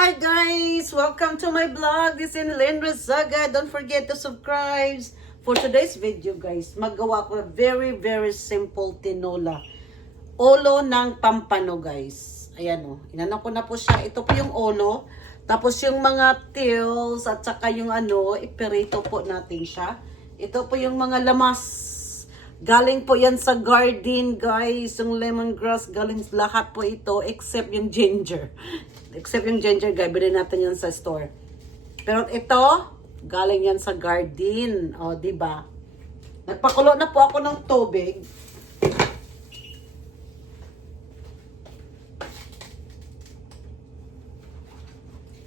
Hi guys! Welcome to my vlog. This is Lendra Zaga. Don't forget to subscribe. For today's video guys, maggawa ko very simple tinola. Olo ng pampano guys. Ayan o. Inano ko na po siya. Ito po yung olo. Tapos yung mga tills at saka yung iperito po natin siya. Ito po yung mga lamas. Galing po yan sa garden guys. Yung lemongrass, galing lahat po ito except yung ginger. Except yung ginger guys, bilhin natin yan sa store. Pero ito, galing yan sa garden. O, diba? Nagpakulo na po ako ng tubig.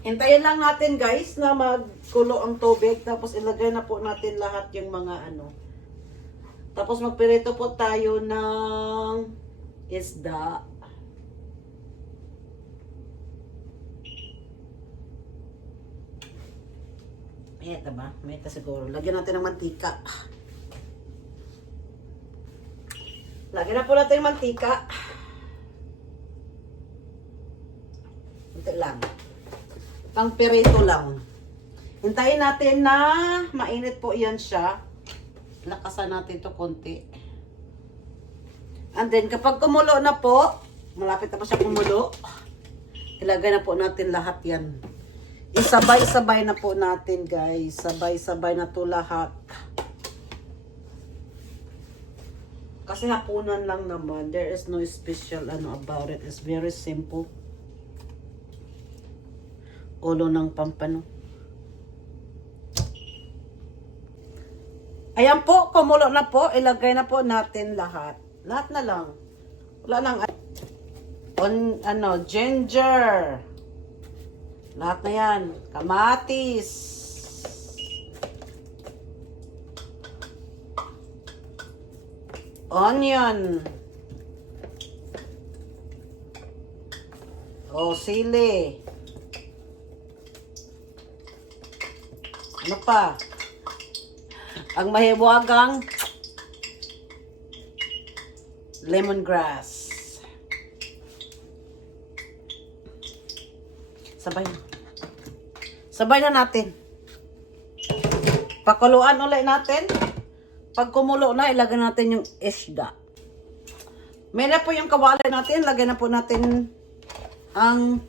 Hintayin lang natin guys na magkulo ang tubig. Tapos ilagay na po natin lahat yung mga Tapos magpirito po tayo ng isda. Ito ba? May ito siguro. Lagyan natin ng mantika. Lagyan na po natin ng mantika. Ito lang. Pang pirito lang. Hintayin natin na mainit po yan siya. Lakasan natin ito konti. And then, kapag kumulo na po, malapit na po siya kumulo, ilagay na po natin lahat yan. Isabay-sabay na po natin, guys. Sabay-sabay na to lahat. Kasi hapunan lang naman. There is no special about it. It's very simple. Ulo ng pampano. Ayan po, kumulo na po. Ilagay na po natin lahat. Lahat na lang. Wala nang ginger. Lahat na yan. Kamatis. Onion. O, sili. Ano pa? Ang mahiwagang lemongrass. Sabay na. Sabay na natin. Pakuluan ulit natin. Pag kumulo na, ilagay natin yung isda. May na po yung kawali natin. Lagay na po natin ang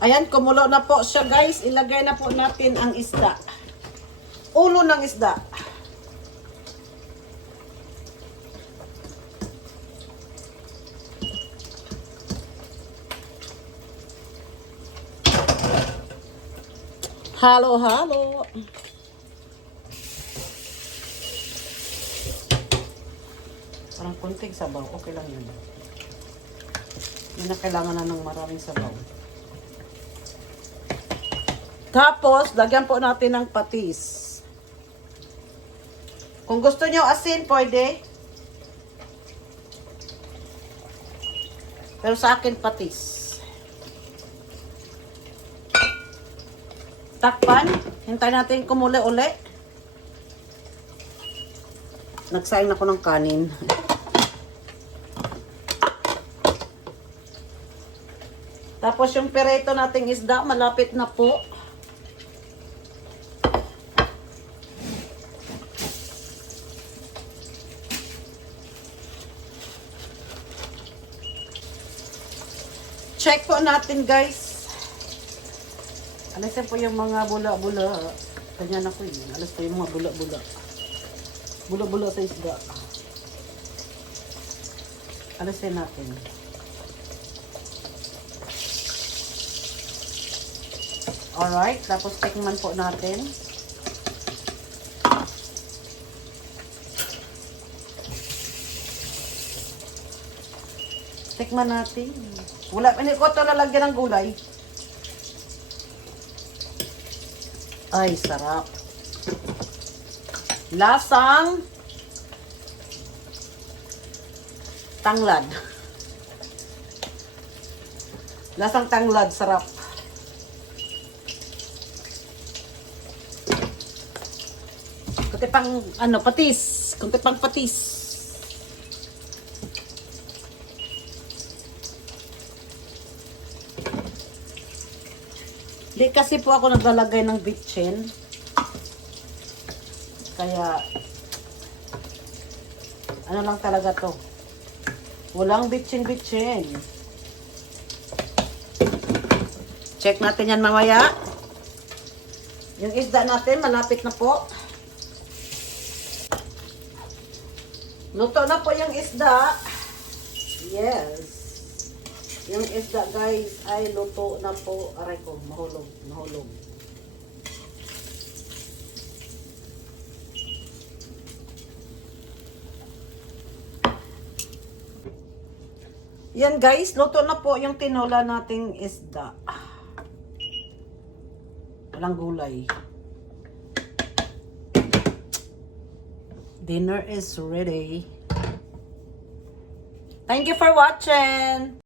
ayan, kumulo na po siya guys. Ilagay na po natin ang isda. Ulo ng isda. Halo. Parang kunting sabaw. Okay lang yun. Hindi na kailangan na ng maraming sabaw. Tapos, lagyan po natin ng patis. Kung gusto nyo asin, pwede. Pero sa akin, patis. Takpan. Hintayin natin kumuli uli. Nagsayang ako ng kanin. Tapos yung perito nating isda, malapit na po. Check po natin guys. Alisin po yung mga bula-bula. Kanya na po yun. Alis po yung mga bula-bula. Bula-bula sa isda. Alisin natin. Alright. Tapos tikman po natin. Tikman natin. Wala, hindi ko ito lalagyan ng gulay. Ay, sarap. Lasang tanglad. Lasang tanglad, sarap. Kunti pang, patis. Kunti pang patis. Di kasi po ako naglalagay ng bitchin. Kaya, ano lang talaga to. Walang bitchin-bitchin. Check natin yan mamaya. Yung isda natin, malapit na po. Luto na po yung isda. Yes. Yung isda guys ay luto na po. Aray ko, mahulog, mahulog. Yan guys, luto na po yung tinola nating isda. Walang gulay. Dinner is ready. Thank you for watching.